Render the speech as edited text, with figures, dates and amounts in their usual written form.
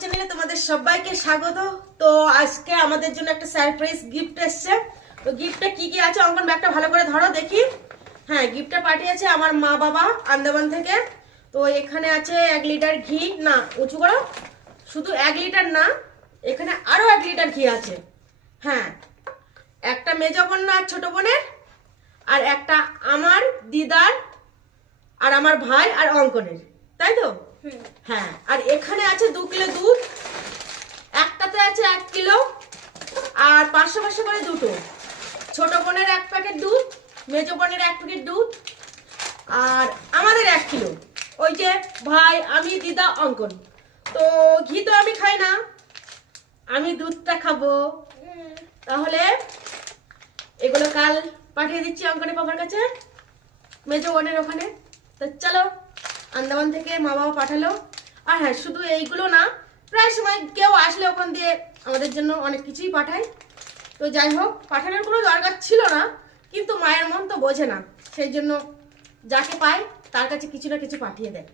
চ্যানেলে তোমাদের সবাইকে স্বাগত। তো আজকে আমাদের জন্য একটা সারপ্রাইজ গিফট এসেছে। তো গিফটে কি কি আছে অঙ্কন ব্যাগটা ভালো করে ধরো দেখি। হ্যাঁ, গিফটটা পাঠিয়েছে আমার মা বাবা আন্দামান থেকে। তো এখানে আছে 1 লিটার ঘি, না উঁচু করো, শুধু 1 লিটার না, এখানে আরো 1 লিটার ঘি আছে। হ্যাঁ, একটা মেজ কন্যা আর ছোট বোনের, আর একটা আমার দিদার আর আমার ভাই আর অঙ্কনের, তাই তো? হ্যাঁ, আর এখানে আছে 2 কিলো দুধ, একটাতে আছে 1 কিলো, আর 500 করে দুটো। ছোট বোনের 1 প্যাকেট দুধ, মেজো বোনের 1 প্যাকেট দুধ, আর আমাদের 1 কিলো। ওই যে ভাই, আমি, দিদা, অঙ্কন। তো ঘি তো আমি খাই না, আমি দুধটা খাবো। তাহলে এগুলো কাল পাঠিয়ে দিচ্ছি অঙ্কনের পাপার কাছে, মেজো বোনের ওখানে। তো চলো, আন্দামান থেকে মা বাবা পাঠালো। আর হ্যাঁ, শুধু এইগুলো না, প্রায় সময় কেউ আসলে ওখান দিয়ে আমাদের জন্য অনেক কিছুই পাঠায়। তো যাই হোক, পাঠানোর কোনো দরকার ছিল না, কিন্তু মায়ের মন তো বোঝে না, সেই জন্য যাকে পায় তার কাছে কিছু না কিছু পাঠিয়ে দেয়।